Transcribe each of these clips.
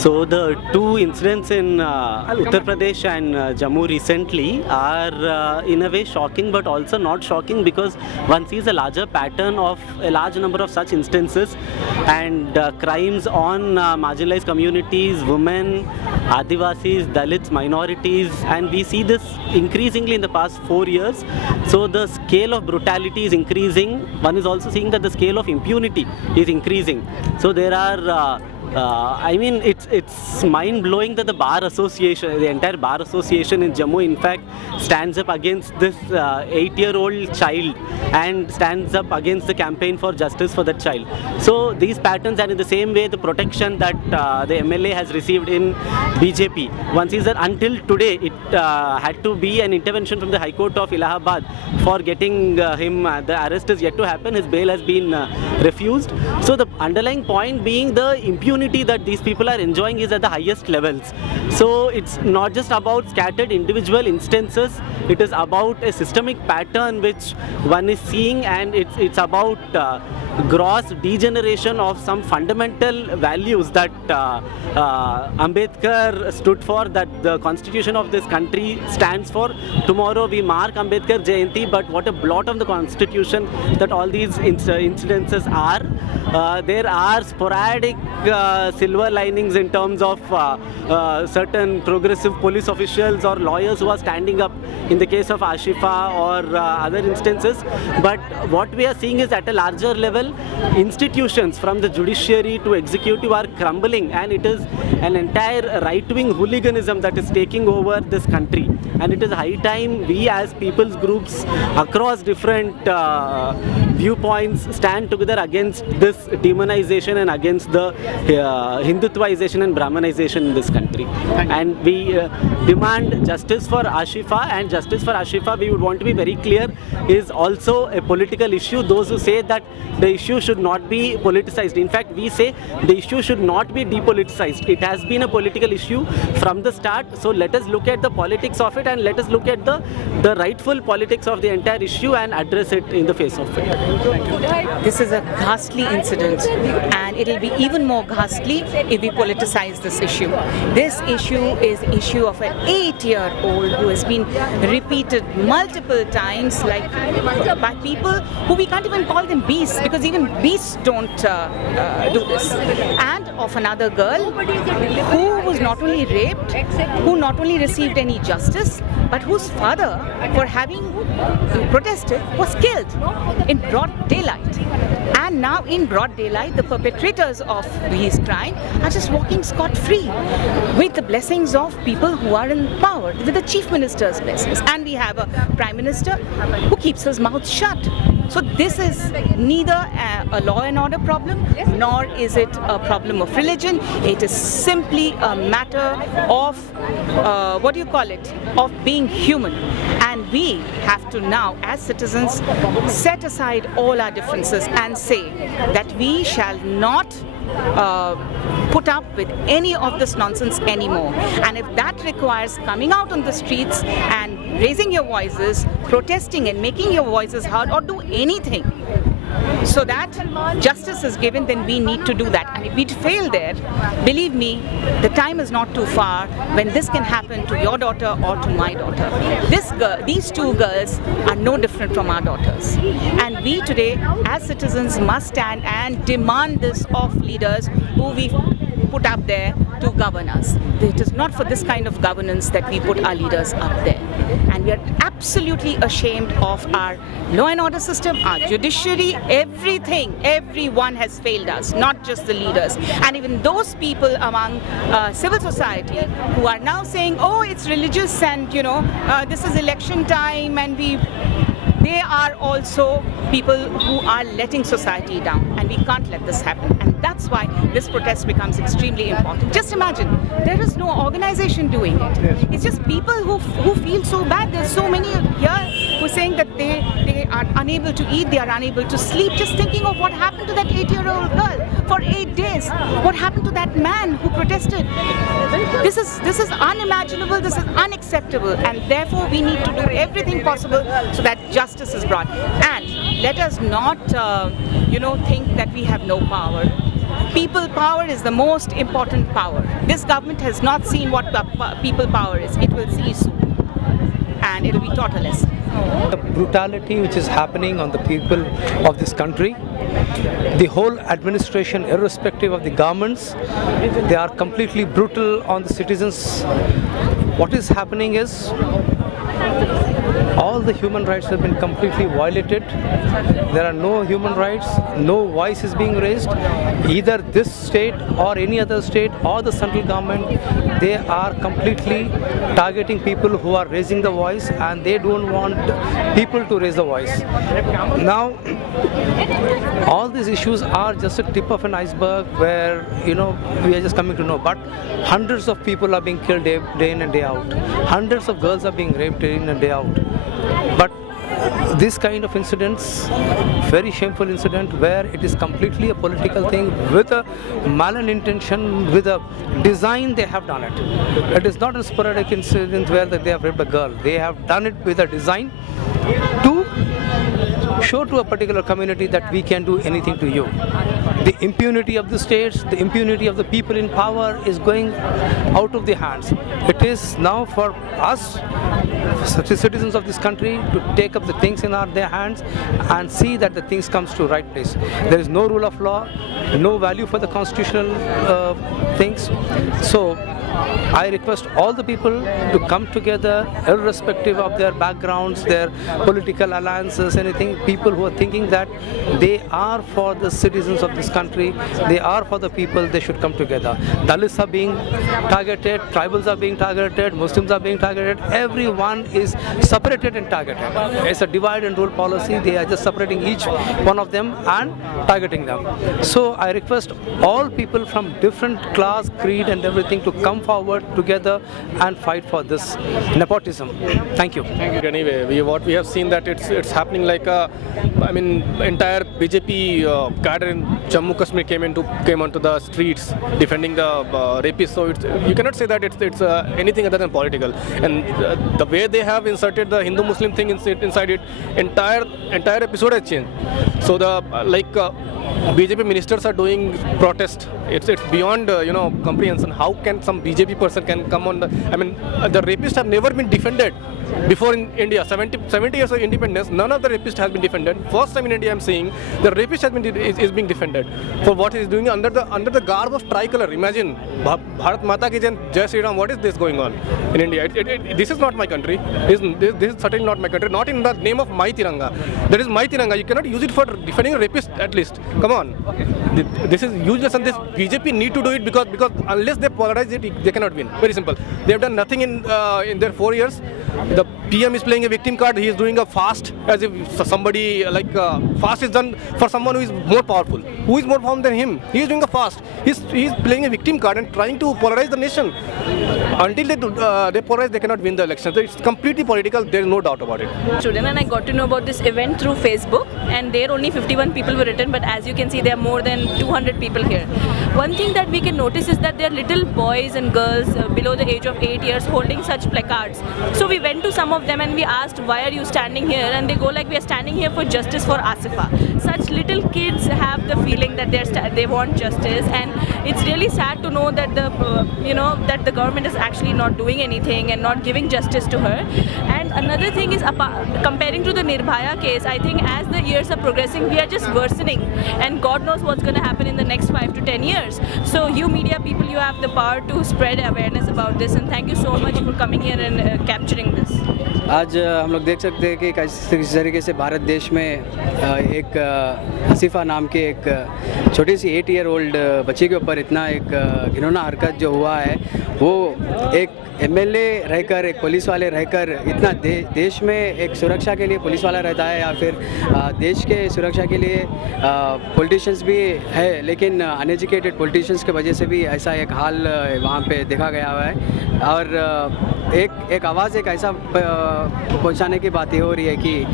So the two incidents in Uttar Pradesh and Jammu recently are in a way shocking, but also not shocking, because one sees a larger pattern of a large number of such instances, and crimes on marginalized communities, women, Adivasis, Dalits, minorities, and we see this increasingly in the past 4 years. So the scale of brutality is increasing. One is also seeing that the scale of impunity is increasing. So there are it's mind-blowing that the Bar Association, the entire Bar Association in Jammu, in fact, stands up against this 8-year-old child and stands up against the campaign for justice for that child. So these patterns, and in the same way, the protection that the MLA has received in BJP, one sees that until today, it had to be an intervention from the High Court of Allahabad for getting him, the arrest is yet to happen, his bail has been refused. So the underlying point being the impunity that these people are enjoying is at the highest levels. So it's not just about scattered individual instances, it is about a systemic pattern which one is seeing, and it's about gross degeneration of some fundamental values that Ambedkar stood for, that the constitution of this country stands for. Tomorrow we mark Ambedkar Jayanti, but what a blot on the constitution that all these incidences are. There are sporadic silver linings in terms of certain progressive police officials or lawyers who are standing up in the case of Asifa or other instances. But what we are seeing is at a larger level, institutions from the judiciary to executive are crumbling, and it is an entire right-wing hooliganism that is taking over this country. And it is high time we as people's groups across different viewpoints stand together against this demonization and against the Hindutvaization and Brahmanization in this country. And we demand justice for Asifa, and justice for Asifa, we would want to be very clear, is also a political issue. Those who say that the issue should not be politicized, in fact we say the issue should not be depoliticized. It has been a political issue from the start. So let us look at the politics of it, and let us look at the rightful politics of the entire issue and address it in the face of it. This is a ghastly incident, and it will be even more ghastly if we politicize this issue. This issue is the issue of an 8-year-old who has been repeated multiple times, like by people who we can't even call them beasts, because even beasts don't do this. And of another girl who was not only raped, who not only received any justice, but whose father, for having protested, was killed in broad daylight. And now in broad daylight, the perpetrators of his crime are just walking scot-free with the blessings of people who are in power, with the chief minister's blessings. And we have a prime minister who keeps his mouth shut. So this is neither a law and order problem, nor is it a problem of religion. It is simply a matter of, of being human. And we have to now, as citizens, set aside all our differences and say that we shall not put up with any of this nonsense anymore. And if that requires coming out on the streets and raising your voices, protesting and making your voices heard, or do anything so that justice is given, then we need to do that. And if we fail there, believe me, the time is not too far when this can happen to your daughter or to my daughter. These two girls are no different from our daughters. And we today, as citizens, must stand and demand this of leaders who we put up there to govern us. It is not for this kind of governance that we put our leaders up there. And we are absolutely ashamed of our law and order system, our judiciary, everything. Everyone has failed us, not just the leaders. And even those people among civil society who are now saying, oh, it's religious and, this is election time, and they are also people who are letting society down, and we can't let this happen. And that's why this protest becomes extremely important. Just imagine, there is no organization doing it. It's just people who feel so bad. There's so many here who are saying that they are unable to eat, they are unable to sleep, just thinking of what happened to that 8-year-old girl for 8 days. What happened to that man who protested? This is unimaginable, this is unacceptable, and therefore we need to do everything possible so that justice is brought. And let us not, think that we have no power. people power is the most important power. This government has not seen what people power is. It will see soon, and it will be taught a lesson. The brutality which is happening on the people of this country, the whole administration, irrespective of the governments, they are completely brutal on the citizens. What is happening is all the human rights have been completely violated. There are no human rights, no voice is being raised. Either this state or any other state or the central government, they are completely targeting people who are raising the voice, and they don't want people to raise the voice. Now, all these issues are just a tip of an iceberg where, we are just coming to know. But hundreds of people are being killed day in and day out. Hundreds of girls are being raped day in and day out. But this kind of incidents, very shameful incident where it is completely a political thing with a malintention, with a design, they have done it. It is not a sporadic incident where they have raped a girl. They have done it with a design to show to a particular community that we can do anything to you. The impunity of the states, the impunity of the people in power is going out of the hands. It is now for us, citizens of this country, to take up the things in their hands and see that the things comes to right place. There is no rule of law, no value for the constitutional things. So I request all the people to come together, irrespective of their backgrounds, their political alliances, anything. People who are thinking that they are for the citizens of this country, they are for the people, they should come together. Dalits are being targeted, tribals are being targeted, Muslims are being targeted. Everyone is separated and targeted. It's a divide and rule policy. They are just separating each one of them and targeting them. So I request all people from different class, creed and everything to come forward together and fight for this nepotism. Thank you. Anyway, what we have seen that it's happening like entire BJP cadre in Jammu Kashmir came onto the streets defending the rapists. So you cannot say that it's anything other than political. And the way they have inserted the Hindu-Muslim thing inside it, entire episode has changed. So the BJP ministers are doing protest. It's beyond comprehension. How can some BJP person can come on the rapists have never been defended before in India. 70 years of independence, none of the rapists has been defended. First time in India, I'm seeing the rapist is being defended for what he is doing under the garb of tricolor. Imagine Bharat Mata ki Jai Shri Ram. What is this going on in India? This is not my country. This is certainly not my country. Not in the name of my Tiranga. That is my Tiranga. You cannot use it for defending a rapist. At least, come on. This is useless, and this BJP need to do it because unless they polarize it, they cannot win. Very simple. They have done nothing in their 4 years. The PM is playing a victim card. He is doing a fast as if somebody fast is done for someone who is more powerful. Who is more powerful than him? He is doing a fast. He is playing a victim card and trying to polarize the nation. Until they polarize, they cannot win the election. So it's completely political. There is no doubt about it. Student, and I got to know about this event through Facebook, and there only 51 people were written, but as you can see, there are more than 200 people here. One thing that we can notice is that there are little boys and girls below the age of 8 years holding such placards. So we went to some of them and we asked, why are you standing here? And they go like, we are standing here for justice for Asifa. Such little kids have the feeling that they want justice, and it's really sad to know that that the government is actually not doing anything and not giving justice to her. And another thing is, comparing to the Nirbhaya case, I think as the years are progressing, we are just worsening, and God knows what's going to happen in the next 5 to 10 years. So you media people, you have the power to spread awareness about this, and thank you so much for coming here and capturing this. आज हम लोग देख सकते हैं कि किस तरीके से भारत देश में एक हसीफा नाम के एक छोटी सी 8 ईयर ओल्ड बच्ची के ऊपर इतना एक घिनौना हरकत जो हुआ है, वो एक एमएलए रहकर, एक पुलिस वाले रहकर इतना देश में एक सुरक्षा के लिए पुलिस वाला रहता है, या फिर देश के सुरक्षा के लिए पॉलिटिशियंस भी है, लेकिन अनएजुकेटेड पॉलिटिशियंस की वजह से भी ऐसा एक हाल वहाँ पे देखा गया हुआ है। और एक आवाज़ एक ऐसा पहुँचाने की बात ये हो रही है कि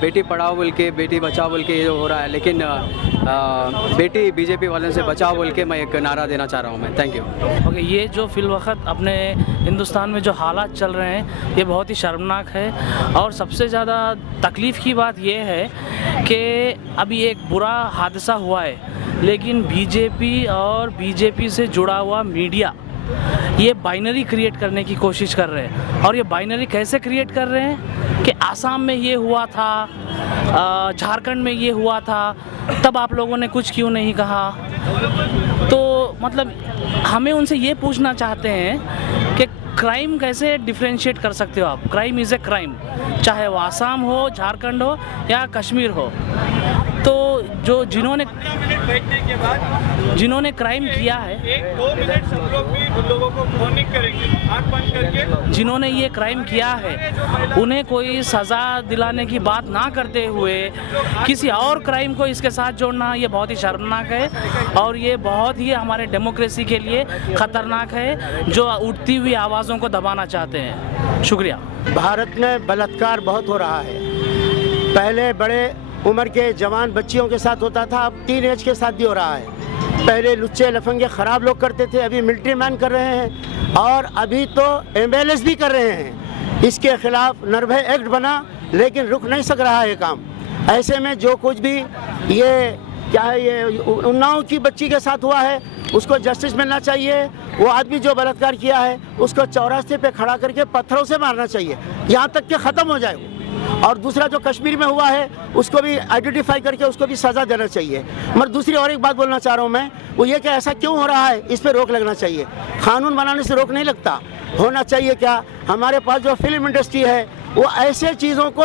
बेटी पढ़ाओ बोल के, बेटी बचाओ बोल के ये हो रहा है, लेकिन बेटी बीजेपी वालों से बचाओ बोल के मैं एक नारा देना चाह रहा हूँ मैं। Thank you. ओके, ये जो फिलवक्त अपने हिंदुस्तान में जो हालात चल रहे हैं, ये बहुत ही शर्मनाक है। और सबसे ज़्यादा तकलीफ़ की बात ये है कि अभी एक बुरा हादसा हुआ है लेकिन बीजेपी और बीजेपी से जुड़ा हुआ मीडिया ये बाइनरी क्रिएट करने की कोशिश कर रहे हैं। और ये बाइनरी कैसे क्रिएट कर रहे हैं कि आसाम में ये हुआ था, झारखंड में ये हुआ था, तब आप लोगों ने कुछ क्यों नहीं कहा। तो मतलब हमें उनसे ये पूछना चाहते हैं कि क्राइम कैसे डिफ्रेंशिएट कर सकते हो आप। क्राइम इज़ ए क्राइम, चाहे वो आसाम हो, झारखंड हो या कश्मीर हो। तो जो जिन्होंने क्राइम किया है, जिन्होंने ये क्राइम किया है, उन्हें कोई सज़ा दिलाने की बात ना करते हुए किसी और क्राइम को इसके साथ जोड़ना, ये बहुत ही शर्मनाक है और ये बहुत ही हमारे डेमोक्रेसी के लिए ख़तरनाक है, जो उठती हुई आवाज़ों को दबाना चाहते हैं। शुक्रिया। भारत में बलात्कार बहुत हो रहा है। पहले बड़े उम्र के जवान बच्चियों के साथ होता था, अब टीन एज के साथ भी हो रहा है। पहले लुच्चे लफंगे ख़राब लोग करते थे, अभी मिलिट्री मैन कर रहे हैं और अभी तो MLS भी कर रहे हैं। इसके खिलाफ निर्भय एक्ट बना, लेकिन रुक नहीं सक रहा है काम। ऐसे में जो कुछ भी ये क्या है, ये उन्नाव की बच्ची के साथ हुआ है, उसको जस्टिस मिलना चाहिए। वो आदमी जो बलात्कार किया है उसको चौरास्ते पे खड़ा करके पत्थरों से मारना चाहिए, यहाँ तक कि ख़त्म हो जाए। और दूसरा जो कश्मीर में हुआ है उसको भी आइडेंटिफाई करके उसको भी सज़ा देना चाहिए। मगर दूसरी और एक बात बोलना चाह रहा हूँ मैं, वो ये कि ऐसा क्यों हो रहा है, इस पर रोक लगना चाहिए। कानून बनाने से रोक नहीं लगता। होना चाहिए क्या, हमारे पास जो फिल्म इंडस्ट्री है वो ऐसे चीज़ों को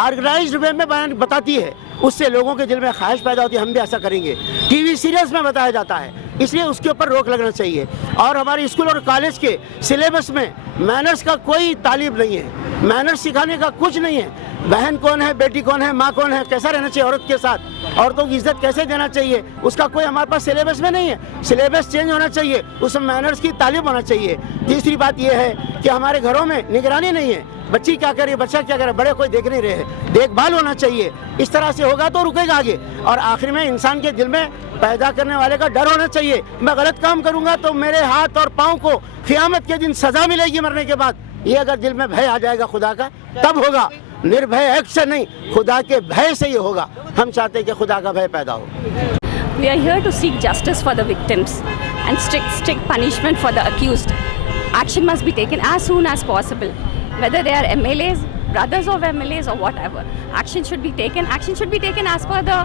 ऑर्गेनाइज्ड वे में बताती है, उससे लोगों के दिल में ख्वाहिश पैदा होती है हम भी ऐसा करेंगे। टीवी सीरियल्स में बताया जाता है, इसलिए उसके ऊपर रोक लगना चाहिए। और हमारे स्कूल और कॉलेज के सिलेबस में मैनर्स का कोई तालीम नहीं है, मैनर्स सिखाने का कुछ नहीं है। बहन कौन है, बेटी कौन है, माँ कौन है, कैसा रहना चाहिए औरत के साथ, औरतों की इज्जत कैसे देना चाहिए, उसका कोई हमारे पास सिलेबस में नहीं है। सिलेबस चेंज होना चाहिए, उसमें मैनर्स की तालीम होना चाहिए। तीसरी बात यह है कि हमारे घरों में निगरानी नहीं है, बच्ची क्या कर रही है, बच्चा क्या कर रहा है, बड़े कोई देख नहीं रहे हैं। देखभाल होना चाहिए, इस तरह से होगा तो रुकेगा आगे। और आखिर में इंसान के दिल में पैदा करने वाले का डर होना चाहिए। मैं गलत काम करूंगा तो मेरे हाथ और पाँव को क़यामत के दिन सजा मिलेगी मरने के बाद। ये अगर दिल में भय आ जाएगा खुदा का, तब होगा। निर्भय एक्ट से नहीं, खुदा के भय से ये होगा। हम चाहते हैं कि खुदा का भय पैदा हो। We are here to seek justice for the victims and strict punishment for the accused. Action must be taken as soon as possible, whether they are MLAs, brothers of MLAs or whatever. Action should be taken. Action should be taken as per the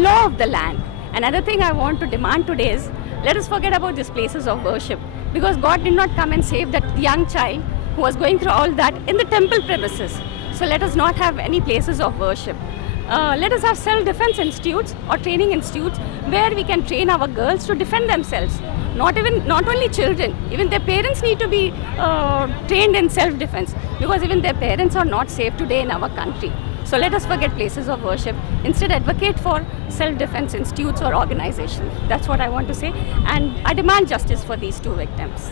law of the land. Another thing I want to demand today is, let us forget about these places of worship, because God did not come and save that young child who was going through all that in the temple premises. So let us not have any places of worship. Let us have self-defense institutes or training institutes where we can train our girls to defend themselves. Not only children, even their parents need to be trained in self-defense, because even their parents are not safe today in our country. So let us forget places of worship. Instead, advocate for self-defense institutes or organizations. That's what I want to say. And I demand justice for these two victims.